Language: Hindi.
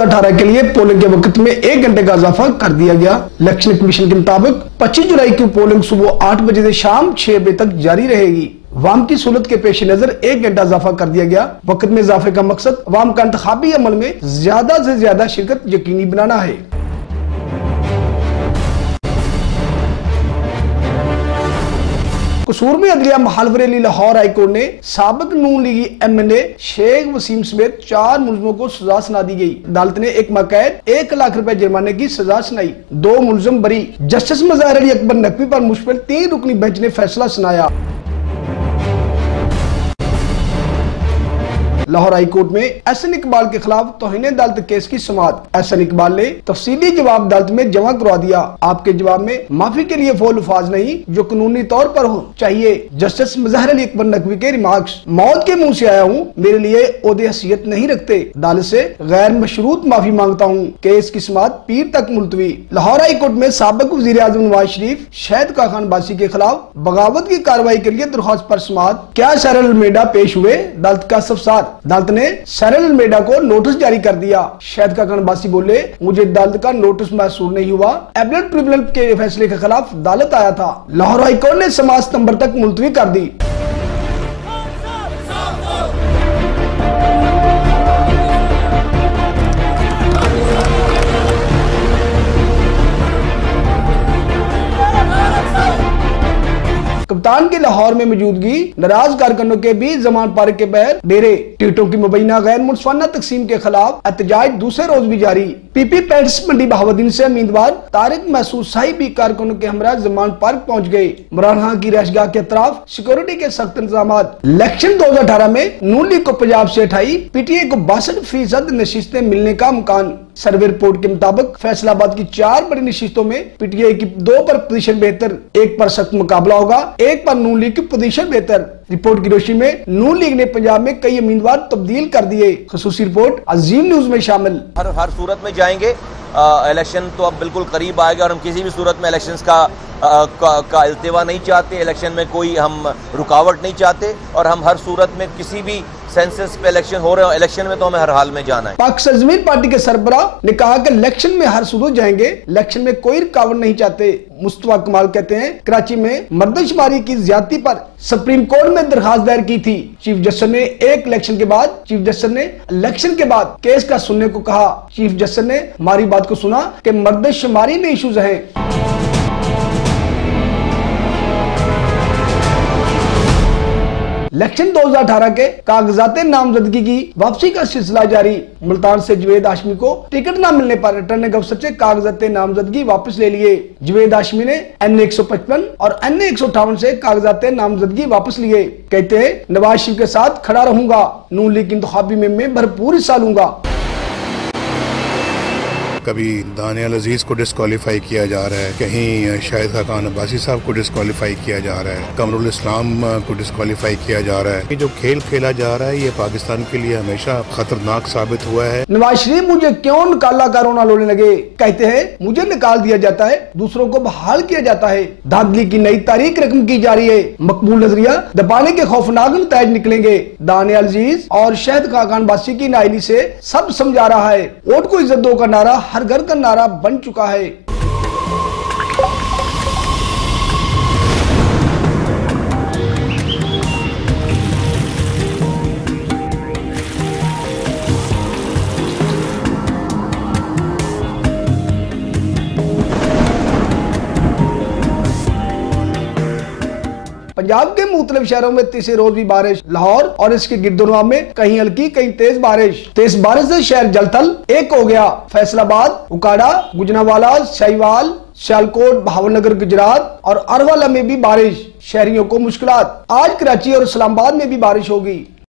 2018 के लिए पोलिंग के वक्त में 1 घंटे का इजाफा कर दिया गया। इलेक्शन कमीशन के मुताबिक 25 जुलाई की पोलिंग सुबह 8 बजे से शाम 6 बजे तक जारी रहेगी। अवाम की सहूलत के पेश नजर 1 घंटा इजाफा कर दिया गया। वक्त में इजाफे का मकसद अवाम का इंतखाबी अमल में ज्यादा से ज्यादा शिरकत यकीनी बनाना है। कसूर में अदलिया महालवरेली लाहौर हाईकोर्ट ने साबिक नून लीगी MLA शेख वसीम समेत 4 मुलजमों को सजा सुना दी गई। अदालत ने एक मकैद 1 लाख रुपए जुर्माने की सजा सुनाई। 2 मुलजम बरी। जस्टिस मज़हर अली अकबर नकवी पर मुश्तमिल 3 रुकनी बेंच ने फैसला सुनाया। लाहौर हाई कोर्ट में एहसन इकबाल के खिलाफ तौहीन अदालत केस की समाअत। एहसन इकबाल ने तफसीली जवाब अदालत में जमा करवा दिया। आपके जवाब में माफी के लिए वो अल्फाज नहीं जो कानूनी तौर पर हो चाहिए। जस्टिस मज़हर अली अकबर नकवी के रिमार्क्स, मौत के मुंह से आया हूँ, मेरे लिए ओहदे हैसियत नहीं रखते। अदालत से गैर मशरूत माफी मांगता हूँ। केस की समाअत पीर तक मुलतवी। लाहौर हाई कोर्ट में साबिक वज़ीर आज़म नवाज शरीफ शहद का खान बासी के खिलाफ बगावत की कार्रवाई के लिए दरख्वास्त पर समाअत। क्या सैरल अलमेडा पेश हुए? अदालत का इस्तफसार। अदालत ने सैरल अलमेडा को नोटिस जारी कर दिया। शहद का खान बासी बोले, मुझे अदालत का नोटिस मैसूर नहीं हुआ। एबलेट ट्रिब्यूनल के फैसले के खिलाफ अदालत आया था। लाहौर हाई कोर्ट ने समाअत सितंबर तक मुलतवी कर दी। कप्तान के लाहौर में मौजूदगी, नाराज कारकुनों के बीच जमान पार्क के बहर डेरे। टिकटों की मुबैना गैर मुनसफाना तकसीम के खिलाफ एहतजाज दूसरे रोज भी जारी। PP पैंट्स मंडी बहावुद्दीन से उम्मीदवार तारिक महसूद साहिब भी कारकुनों के हमरा जमान पार्क पहुंच गए। इमरान खान की रहशगाह के अतराफ सिक्योरिटी के सख्त इंतजाम। इलेक्शन 2018 में नून लीग को पंजाब से उठाई, PTI को 62% नशिस्तें मिलने का इम्कान। सर्वे रिपोर्ट के मुताबिक फैसलाबाद की 4 बड़ी नशिस्तों में PTI की 2 पर पोजीशन बेहतर, 1 पर सख्त मुकाबला होगा, 1 पर नून लीग की पोजीशन बेहतर। रिपोर्ट की रोशनी में नून लीग ने पंजाब में कई उम्मीदवार तब्दील कर दिए। खसूसी रिपोर्ट अजीम न्यूज में शामिल। हर सूरत में जाएंगे। इलेक्शन तो अब बिल्कुल करीब आएगा और हम किसी भी सूरत में इलेक्शंस का इल्तिवा नहीं चाहते। इलेक्शन में कोई हम रुकावट नहीं चाहते और हम हर सूरत में किसी भी सेंसस पे इलेक्शन हो रहे हो, इलेक्शन में तो हमें हर हाल में जाना है। पाकिस्तान ज़मीर पार्टी के सरबराह ने कहा कि इलेक्शन में हर सूरत जाएंगे, इलेक्शन में कोई रुकावट नहीं चाहते। मुस्तफा कमाल कहते हैं, कराची में मर्दमशुमारी की ज्यादती पर सुप्रीम कोर्ट में दरखास्त दायर की थी। चीफ जस्टिस ने इलेक्शन के बाद केस का सुनने को कहा। चीफ जस्टिस ने हमारी बात को सुना कि मर्दमशुमारी में इश्यूज हैं। इलेक्शन 2018 के कागजात नामजदगी की वापसी का सिलसिला जारी। मुल्तान से जवेद हाशमी को टिकट न मिलने पर रिटर्निंग अफसर से कागजात नामजदगी वापस ले लिए। जवेद हाशमी ने NA 155 और NA 158 से कागजात नामजदगी वापस लिए। कहते हैं, नवाज शरीफ के साथ खड़ा रहूंगा, नून लीग की इंतखाबी में भरपूर हिस्सा लूंगा। कभी दानियाल अजीज को डिस्क्वालीफाई किया जा रहा है, कहीं शाहिद खान अब्बासी साहब को डिस्क्वालीफाई किया जा रहा है, कमरुल इस्लाम को डिस्क्वालीफाई किया जा रहा है। ये जो खेल खेला जा रहा है ये पाकिस्तान के लिए हमेशा खतरनाक साबित हुआ है। नवाज शरीफ मुझे क्यों निकाला का रोना लोने लगे। कहते हैं, मुझे निकाल दिया जाता है, दूसरों को बहाल किया जाता है। धांधली की नई तारीख रकम की जा रही है। मकबूल नजरिया दबाने के खौफनाक नतीजे निकलेंगे। दानियाल अजीज और शाहिद खान बासी की नाइली से सब समझा रहा है। वोट को इज्जत दो का नारा हर घर का नारा बन चुका है। पंजाब के मुख्तलिफ शहरों में तीसरे रोज भी बारिश। लाहौर और इसके गिरदोनवा में कहीं हल्की कहीं तेज बारिश से शहर जलथल एक हो गया। फैसलाबाद, उकाड़ा, गुजरावाला, शाहीवाल, सियालकोट, भावनगर, गुजरात और अरवाला में भी बारिश। शहरियों को मुश्किलात। आज कराची और इस्लामाबाद में भी बारिश होगी।